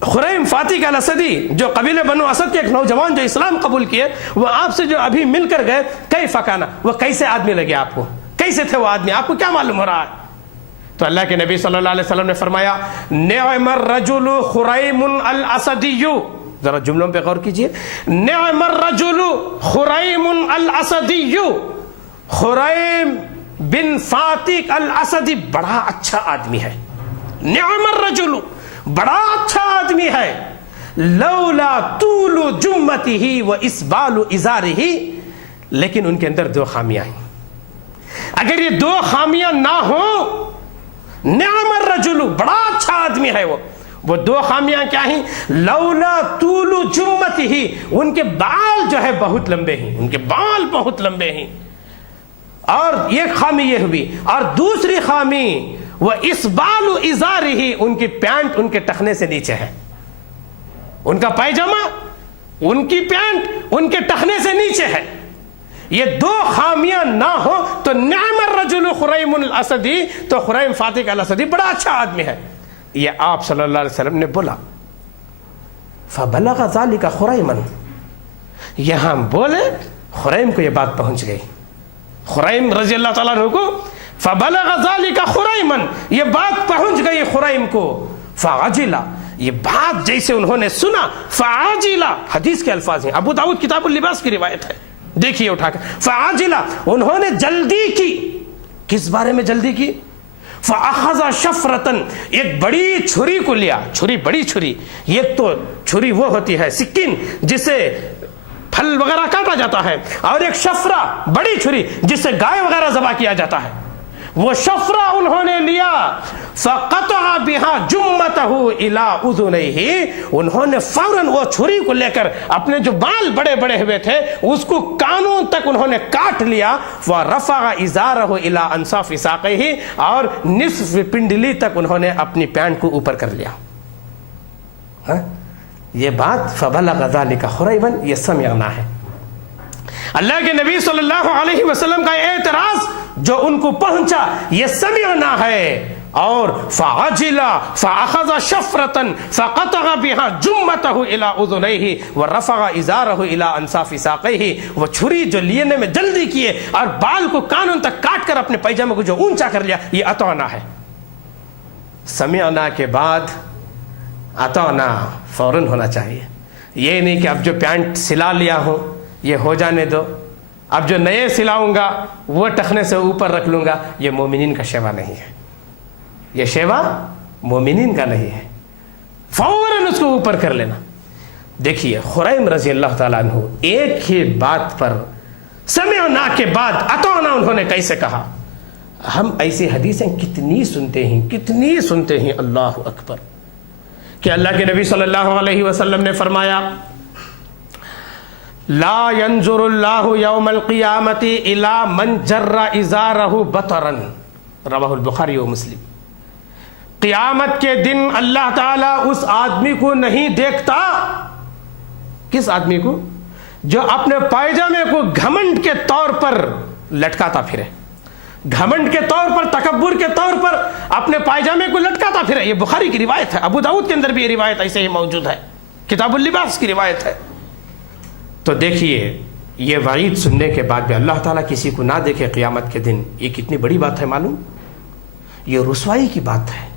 خریم فاتق الاسدی جو قبیلے بنو اسد کے ایک نوجوان جو اسلام قبول کیے، وہ آپ سے جو ابھی مل کر گئے، کیف کان، وہ کیسے آدمی لگے آپ کو، کیسے تھے وہ آدمی، آپ کو کیا معلوم ہو رہا ہے؟ تو اللہ کے نبی صلی اللہ علیہ وسلم نے فرمایا، نعم الرجل خریم الاسدی، ذرا جملوں پہ غور کیجئے، نعم الرجل خریم الاسدی، خریم بن فاتق الاسدی بڑا اچھا آدمی ہے، نعم الرجل بڑا اچھا آدمی ہے، لولا طول جمتہ و اسبال ازارہ، لیکن ان کے اندر دو خامیاں ہیں، اگر یہ دو خامیاں نہ ہوں، نعم الرجل بڑا اچھا آدمی ہے وہ دو خامیاں کیا ہیں؟ لولا طول جمتہ، ان کے بال جو ہے بہت لمبے ہیں، ان کے بال بہت لمبے ہیں، اور ایک خامی یہ ہوئی، اور دوسری خامی وہ اسبال ازارہ، ان کی پینٹ ان کے ٹخنے سے نیچے ہے، ان کا پائجامہ ان کی پینٹ ان کے ٹخنے سے نیچے ہے، یہ دو خامیاں نہ ہو تو نعم الرجل خریم الاسدی، تو خریم فاتح الاسدی بڑا اچھا آدمی ہے. یہ آپ صلی اللہ علیہ وسلم نے بولا. فبلغ ذلك خریما، یہاں بولے خریم کو یہ بات پہنچ گئی، خریم رضی اللہ تعالیٰ عنہ کو. فبلغ ذلك خریما، یہ بات پہنچ گئی خریم کو. فعجلا، یہ بات جیسے انہوں نے سنا، فعجلا، حدیث کے الفاظ ہیں، ابو داؤد کتاب اللباس کی روایت ہے، دیکھیے اٹھا کر. فعجلا، انہوں نے جلدی کی. کس بارے میں جلدی کی؟ فاخذ شفرتن، ایک بڑی چھری کو لیا. چھری، بڑی چھری. ایک تو چھری وہ ہوتی ہے سکین جسے پھل وغیرہ کاٹا جاتا ہے، اور ایک شفرہ بڑی چھری جس سے گائے وغیرہ ذبح کیا جاتا ہے. وہ شفرہ انہوں نے لیا. فقطع بها جمته الى اذنيه، انہوں نے فوراً وہ چھری کو لے کر اپنے جو بال بڑے بڑے ہوئے تھے اس کو کانوں تک انہوں نے کاٹ لیا. ورفع ازارہ الى انصاف ساقیہ، اور نصف پنڈلی تک انہوں نے اپنی پینٹ کو اوپر کر لیا. یہ بات فبلغ ذلك خریما، یہ سمعنا ہے. اللہ کے نبی صلی اللہ علیہ وسلم کا اعتراض جو ان کو پہنچا یہ سمعنا ہے. اور فعجلا فاخذ شفرة فقطع بها جمته الى اذنيه ورفع ازارہ الى انصاف ساقیہ. وہ چھری جو لینے میں جلدی کیے اور بال کو کانوں تک کاٹ کر اپنے پیجامے کو جو اونچا کر لیا، یہ اطعنا ہے. سمعنا کے بعد اطعنا فوراً ہونا چاہیے. یہ نہیں کہ اب جو پینٹ سلا لیا ہوں یہ ہو جانے دو، اب جو نئے سلاؤں گا وہ ٹخنے سے اوپر رکھ لوں گا. یہ مومنین کا شیوا نہیں ہے، یہ شیوا مومنین کا نہیں ہے. فوراً اس کو اوپر کر لینا. دیکھیے خریم رضی اللہ تعالیٰ عنہ ایک ہی بات پر سمعنا کے بعد اطعنا انہوں نے کیسے کہا. ہم ایسی حدیثیں کتنی سنتے ہیں، کتنی سنتے ہیں. اللہ اکبر. کہ اللہ کے نبی صلی اللہ علیہ وسلم نے فرمایا لا ينظر اللہ یوم القیامت الی من جر ازارہ بطرا، رواہ البخاری و مسلم. قیامت کے دن اللہ تعالیٰ اس آدمی کو نہیں دیکھتا. کس آدمی کو؟ جو اپنے پائجامے کو گھمنڈ کے طور پر لٹکاتا پھرے، گھمنڈ کے طور پر، تکبر کے طور پر اپنے پائجامے کو لٹکاتا پھرے. یہ بخاری کی روایت ہے، ابو داؤد کے اندر بھی یہ روایت ایسے ہی موجود ہے، کتاب اللباس کی روایت ہے. تو دیکھیے یہ وعید سننے کے بعد بھی اللہ تعالیٰ کسی کو نہ دیکھے قیامت کے دن، یہ کتنی بڑی بات ہے معلوم. یہ رسوائی کی بات ہے،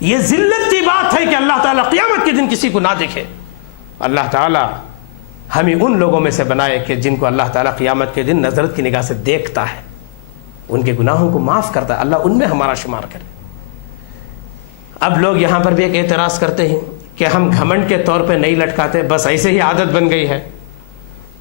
یہ ذلت کی بات ہے کہ اللہ تعالیٰ قیامت کے دن کسی کو نہ دیکھے. اللہ تعالیٰ ہمیں ان لوگوں میں سے بنائے کہ جن کو اللہ تعالیٰ قیامت کے دن نظرت کی نگاہ سے دیکھتا ہے، ان کے گناہوں کو معاف کرتا ہے. اللہ ان میں ہمارا شمار کرے. اب لوگ یہاں پر بھی ایک اعتراض کرتے ہیں کہ ہم گھمنڈ کے طور پہ نہیں لٹکاتے، بس ایسے ہی عادت بن گئی ہے.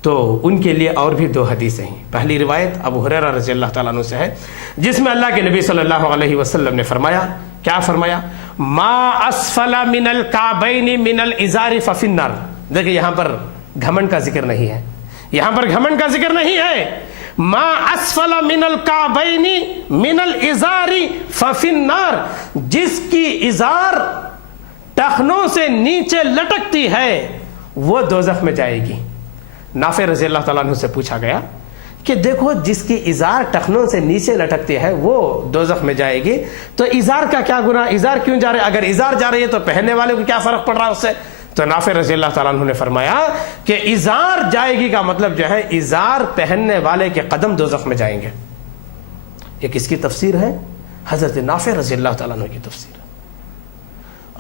تو ان کے لیے اور بھی دو حدیثیں ہیں. پہلی روایت ابو ہریرہ رضی اللہ تعالیٰ عنہ سے ہے، جس میں اللہ کے نبی صلی اللہ علیہ وسلم نے فرمایا، کیا فرمایا؟ ما اسفل من الکعبین من الازار ففی النار. دیکھیں یہاں پر گھمنڈ کا ذکر نہیں ہے، یہاں پر گھمنڈ کا ذکر نہیں ہے. ما اسفل من الکعبین من الازار ففی النار، جس کی ازار ٹخنوں سے نیچے لٹکتی ہے وہ دوزخ میں جائے گی. نافع رضی اللہ تعالیٰ عنہ سے پوچھا گیا کہ دیکھو جس کی ازار ٹخنوں سے نیچے لٹکتی ہے وہ دوزخ میں جائے گی، تو ازار کا کیا گناہ، ازار کیوں جا رہے؟ اگر ازار جا رہی ہے تو پہننے والے کو کیا فرق پڑ رہا ہے اس سے؟ تو نافع رضی اللہ تعالیٰ عنہ نے فرمایا کہ ازار جائے گی کا مطلب جو ہے ازار پہننے والے کے قدم دوزخ میں جائیں گے. یہ کس کی تفسیر ہے؟ حضرت نافع رضی اللہ تعالیٰ عنہ کی تفسیر.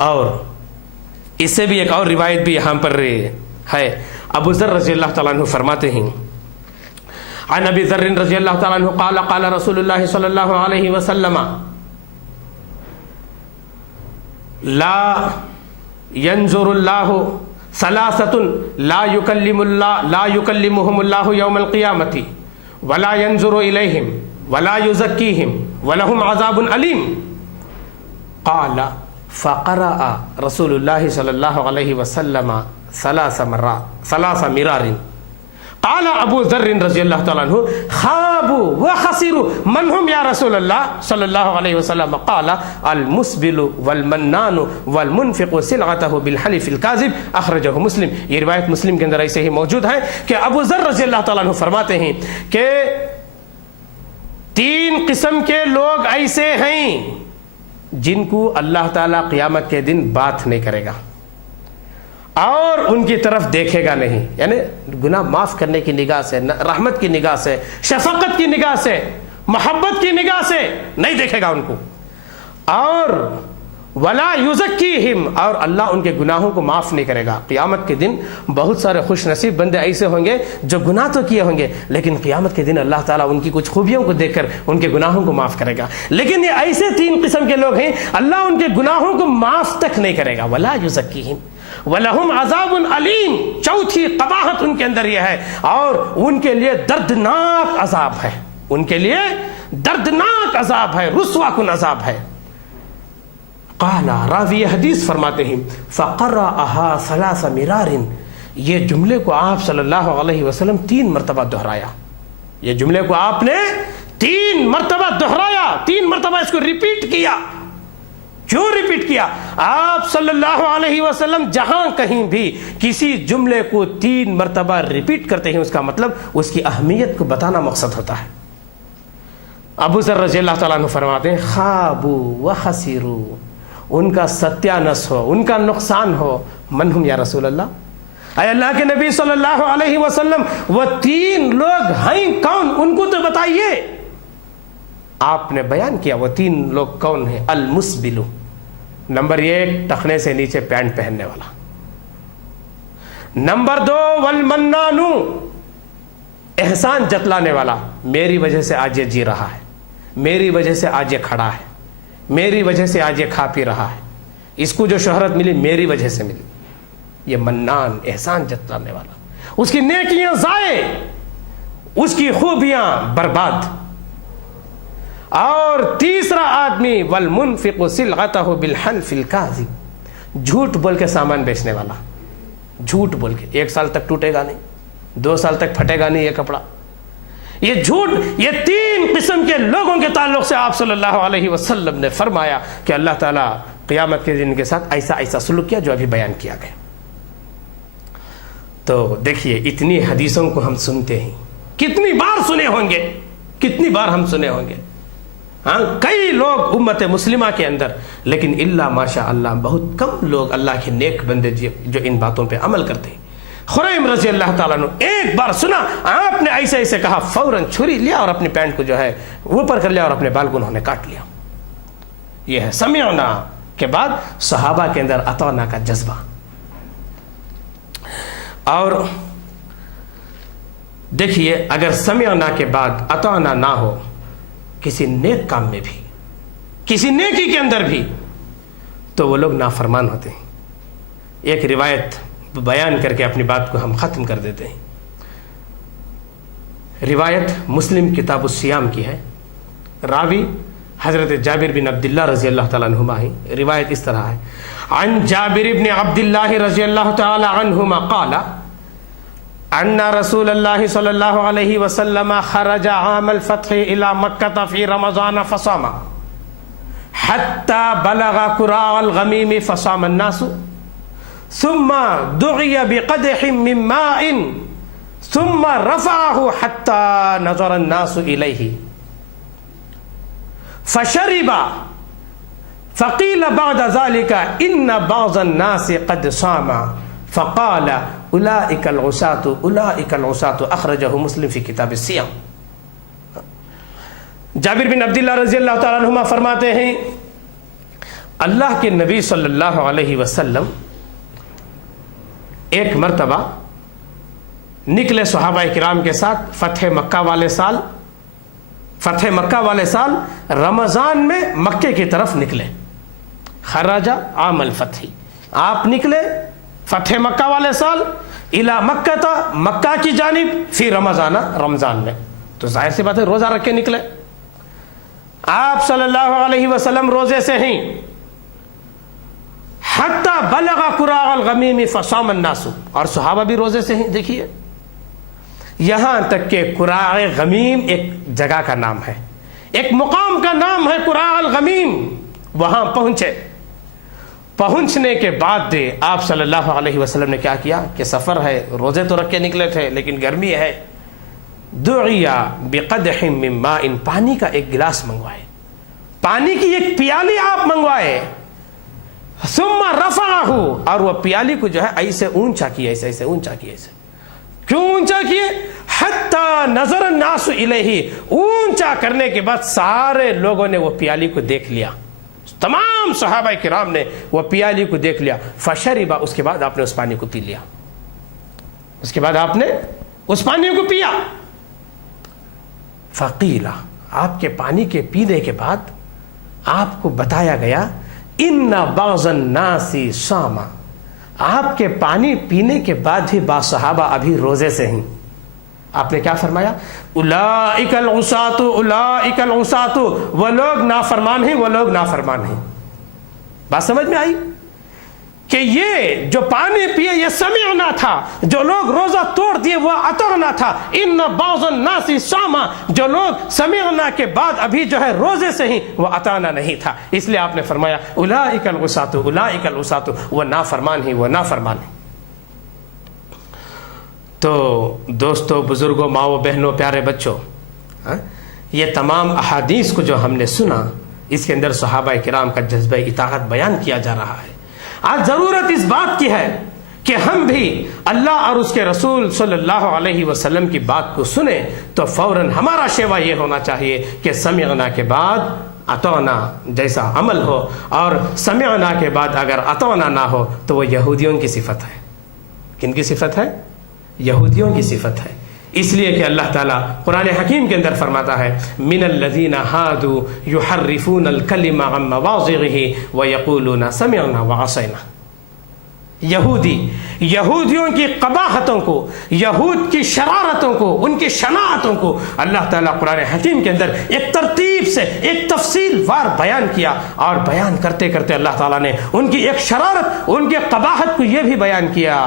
اور اس سے بھی ایک اور روایت بھی یہاں پر ہے. ابو ذر رضی اللہ تعالیٰ عنہ فرماتے ہیں، عن ابی ذر رضی اللہ تعالیٰ عنہ قال قال رسول اللہ صلی اللہ علیہ وسلم لا ينظر اللہ ثلاثۃ لا يكلمهم اللہ یوم القیامۃ ولا ينظر الیہم ولا یزکیہم ولہم عذاب علیم. قال فقرأ رسول اللہ صلی اللہ علیہ وسلم ثلاث مرار قال ابو ذر رضی اللہ تعالیٰ عنہ خابوا وخسروا من هم یا رسول اللہ صلی اللہ علیہ وسلم؟ قال المسبل والمنان والمنفق سلعته بالحلف الكاذب اخرجہ مسلم. یہ روایت مسلم کے اندر ایسے ہی موجود ہے کہ ابو ذر رضی اللہ تعالیٰ عنہ فرماتے ہیں کہ 3 قسم کے لوگ ایسے ہیں جن کو اللہ تعالیٰ قیامت کے دن بات نہیں کرے گا اور ان کی طرف دیکھے گا نہیں، یعنی گناہ معاف کرنے کی نگاہ سے، رحمت کی نگاہ سے، شفقت کی نگاہ سے، محبت کی نگاہ سے نہیں دیکھے گا ان کو. اور ولا یزکیہم، اور اللہ ان کے گناہوں کو معاف نہیں کرے گا. قیامت کے دن بہت سارے خوش نصیب بندے ایسے ہوں گے جو گناہ تو کیے ہوں گے، لیکن قیامت کے دن اللہ تعالیٰ ان کی کچھ خوبیوں کو دیکھ کر ان کے گناہوں کو معاف کرے گا. لیکن یہ ایسے 3 قسم کے لوگ ہیں اللہ ان کے گناہوں کو معاف تک نہیں کرے گا. ولا یزکیہم وَلَهُمْ عَذَابٌ علیم. چوتھی قباحت ان کے اندر یہ ہے اور ان کے لیے دردناک عذاب ہے، ان کے لیے دردناک عذاب ہے، رسوا کن عذاب ہے. قال، راوی حدیث فرماتے ہیں فَقَرَأَهَا 3 مِرَارٍ. یہ جملے کو آپ صلی اللہ علیہ وسلم 3 مرتبہ دہرایا. یہ جملے کو آپ نے 3 مرتبہ دہرایا، 3 مرتبہ اس کو ریپیٹ کیا. کیوں ریپیٹ کیا؟ آپ صلی اللہ علیہ وسلم جہاں کہیں بھی کسی جملے کو 3 مرتبہ ریپیٹ کرتے ہیں اس کا مطلب اس کی اہمیت کو بتانا مقصد ہوتا ہے. ابو ذر رضی اللہ تعالیٰ عنہ فرماتے ہیں خابوا وخسروا، ان کا ستیانس ہو، ان کا نقصان ہو. من ہم یا رسول اللہ؟ اے اللہ کے نبی صلی اللہ علیہ وسلم وہ 3 لوگ ہیں کون؟ ان کو تو بتائیے. آپ نے بیان کیا وہ 3 لوگ کون ہیں. المسبل، نمبر 1 ٹخنے سے نیچے پینٹ پہننے والا. نمبر 2 والمنان، احسان جتلانے والا. میری وجہ سے آج یہ جی رہا ہے، میری وجہ سے آج یہ کھڑا ہے، میری وجہ سے آج یہ کھا پی رہا ہے، اس کو جو شہرت ملی میری وجہ سے ملی. یہ منان، احسان جتلانے والا. اس کی نیکیاں ضائع، اس کی خوبیاں برباد. اور تیسرا آدمی والمنفق سلعتہ بالحلف الکاذب، جھوٹ بول کے سامان بیچنے والا. جھوٹ بول کے 1 سال تک ٹوٹے گا نہیں، 2 سال تک پھٹے گا نہیں یہ کپڑا. یہ جھوٹ، یہ 3 قسم کے لوگوں کے تعلق سے آپ صلی اللہ علیہ وسلم نے فرمایا کہ اللہ تعالیٰ قیامت کے دن کے ساتھ ایسا ایسا سلوک کیا جو ابھی بیان کیا گیا. تو دیکھیے اتنی حدیثوں کو ہم سنتے ہیں، کتنی بار سنے ہوں گے، کتنی بار ہم سنے ہوں گے. ہاں کئی لوگ امت مسلمہ کے اندر، لیکن اللہ ماشاء اللہ بہت کم لوگ اللہ کے نیک بندے جو ان باتوں پہ عمل کرتے ہیں. خریم رضی اللہ تعالیٰ عنہ ایک بار سنا آپ نے ایسے ایسے کہا، فوراً چھری لیا اور اپنی پینٹ کو جو ہے اوپر کر لیا اور اپنے بال کو انہوں نے کاٹ لیا. یہ ہے سمعنا کے بعد صحابہ کے اندر اطعنا کا جذبہ. اور دیکھیے اگر سمعنا کے بعد اطعنا نہ ہو کسی نیک کام میں بھی، کسی نیکی کے اندر بھی، تو وہ لوگ نافرمان ہوتے ہیں. ایک روایت بیان کر کے اپنی بات کو ہم ختم کر دیتے ہیں. روایت مسلم کتاب الصیام کی ہے. راوی حضرت جابر بن عبداللہ رضی اللہ تعالیٰ عنہما ہے. روایت اس طرح ہے، عن جابر بن عبداللہ رضی اللہ تعالیٰ عنہما قال ان رسول اللہ صلی اللہ علیہ وسلم خرج عام الفتح الى مکہ فی رمضان فصام حتى بلغ قراء الغمیم فصام الناس ثم دعی بقدح من ماء ثم رفعه حتى نظر الناس الیہ فشرب فقیل بعد ذلك ان بعض الناس قد صام فقال اولئک العصاة اولئک العصاة اخرجہ مسلم فی کتاب الصیام. جابر بن عبداللہ رضی اللہ تعالیٰ عنہما فرماتے ہیں اللہ کے نبی صلی اللہ علیہ وسلم ایک مرتبہ نکلے صحابہ کرام کے ساتھ فتح مکہ والے سال رمضان میں مکے کی طرف نکلے. خرج عام الفتح، آپ نکلے فتح مکہ والے سال الی مکہ تھا، مکہ کی جانب، فی رمضان میں. تو ظاہر سی بات ہے روزہ رکھ کے نکلے. آپ صلی اللہ علیہ وسلم روزے سے ہیں. حتی بلغ قراء الغمیم فصام الناس، اور صحابہ بھی روزے سے ہیں. دیکھیے یہاں تک کہ قراء غمیم ایک جگہ کا نام ہے، ایک مقام کا نام ہے قراء الغمیم. وہاں پہنچے. پہنچنے کے بعد آپ صلی اللہ علیہ وسلم نے کیا کیا کہ سفر ہے، روزے تو رکھ کے نکلے تھے لیکن گرمی ہے. دعیا بقدح من ماء، پانی کا ایک گلاس منگوائے، پانی کی ایک پیالی آپ منگوائے. ثم رفعہ، اور وہ پیالی کو جو ہے ایسے اونچا کیا، ایسے اونچا کیا. ایسے کیوں اونچا کیے؟ حتی نظر الناس الیہ، اونچا کرنے کے بعد سارے لوگوں نے وہ پیالی کو دیکھ لیا، تمام صحابہ کرام نے وہ پیالی کو دیکھ لیا. فشرب، اس کے بعد آپ نے اس پانی کو پی لیا، اس کے بعد آپ نے اس پانی کو پیا. فقیلا، آپ کے پانی کے پینے کے بعد آپ کو بتایا گیا ان بعض الناس صام، آپ کے پانی پینے کے بعد ہی بعض صحابہ ابھی روزے سے ہیں. آپ نے کیا فرمایا؟ اولئک العصاۃ، اولئک العصاۃ، وہ لوگ نافرمان ہیں، وہ لوگ نافرمان ہیں. بات سمجھ میں آئی کہ یہ جو پانی پیے یہ سمعنا تھا، جو لوگ روزہ توڑ دیے وہ اطعنا تھا. ان بعض الناس صام، جو لوگ سمعنا کے بعد ابھی جو ہے روزے سے ہی، وہ اطعنا نہیں تھا. اس لیے آپ نے فرمایا اولئک العصاۃ، اولئک العصاۃ، وہ نافرمان ہیں، وہ نافرمان ہیں. تو دوستو، بزرگوں، ماؤں، بہنوں، پیارے بچوں، یہ تمام احادیث کو جو ہم نے سنا، اس کے اندر صحابہ کرام کا جذبہ اطاعت بیان کیا جا رہا ہے. آج ضرورت اس بات کی ہے کہ ہم بھی اللہ اور اس کے رسول صلی اللہ علیہ وسلم کی بات کو سنیں تو فوراً ہمارا شیوا یہ ہونا چاہیے کہ سمعنا کے بعد اطعنا جیسا عمل ہو، اور سمعنا کے بعد اگر اطعنا نہ ہو تو وہ یہودیوں کی صفت ہے. کن کی صفت ہے؟ یہودیوں کی صفت ہے. اس لیے کہ اللہ تعالیٰ قرآن حکیم کے اندر فرماتا ہے من الذین ہادوا یحرفون الکلم عن مواضعہ ویقولون سمعنا وعصینا. یہودیوں کی قباحتوں کو، یہود کی شرارتوں کو، ان کی شناعتوں کو اللہ تعالیٰ قرآن حکیم کے اندر ایک ترتیب سے ایک تفصیل وار بیان کیا، اور بیان کرتے کرتے اللہ تعالیٰ نے ان کی ایک شرارت، ان کی قباحت کو یہ بھی بیان کیا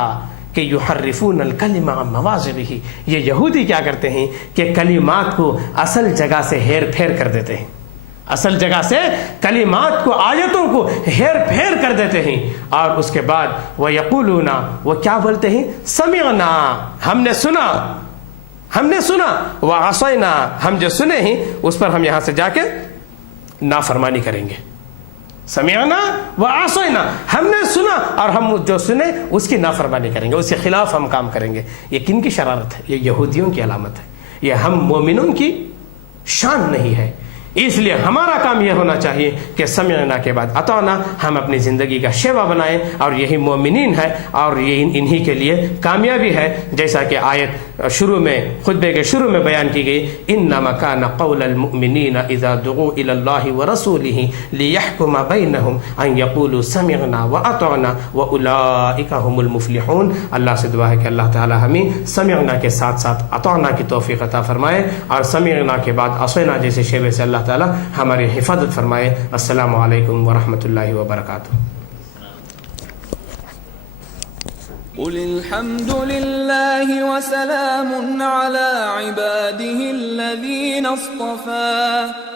کہ یحرفون الکلم عن مواضعہ. یہ یہودی کیا کرتے ہیں کہ کلمات کو اصل جگہ سے ہیر پھیر کر دیتے ہیں، اصل جگہ سے کلمات کو، آیتوں کو ہیر پھیر کر دیتے ہیں، اور اس کے بعد وہ یقولون، وہ کیا بولتے ہیں؟ سمعنا، ہم نے سنا، ہم نے سنا، وعصینا، ہم جو سنے ہیں اس پر ہم یہاں سے جا کے نافرمانی کریں گے. سمعنا وعصینا، ہم نے سنا اور ہم جو سنے اس کی نافرمانی کریں گے، اس کے خلاف ہم کام کریں گے. یہ کن کی شرارت ہے؟ یہ یہودیوں کی علامت ہے. یہ ہم مومنوں کی شان نہیں ہے. اس لیے ہمارا کام یہ ہونا چاہیے کہ سمعنا کے بعد اطعنا، ہم اپنی زندگی کا شیوا بنائیں، اور یہی مومنین ہے، اور یہ انہی کے لیے کامیابی ہے. جیسا کہ آیت شروع میں، خطبے کے شروع میں بیان کی گئی، انما کان قول المؤمنین اذا دعوا الی اللہ ورسولہ لیحکم بینہم ان یقولوا سمعنا واطعنا واولئک هم المفلحون. اللہ سے دعا ہے کہ اللہ تعالی ہمیں سمعنا کے ساتھ ساتھ اطعنا کی توفیق عطا فرمائے، اور سمعنا کے بعد عصینا جیسے شیوے سے اللہ تعالی ہماری حفاظت فرمائے. السلام علیکم ورحمۃ اللہ وبرکاتہ. قل الحمد لله وسلام على عباده الذين اصطفى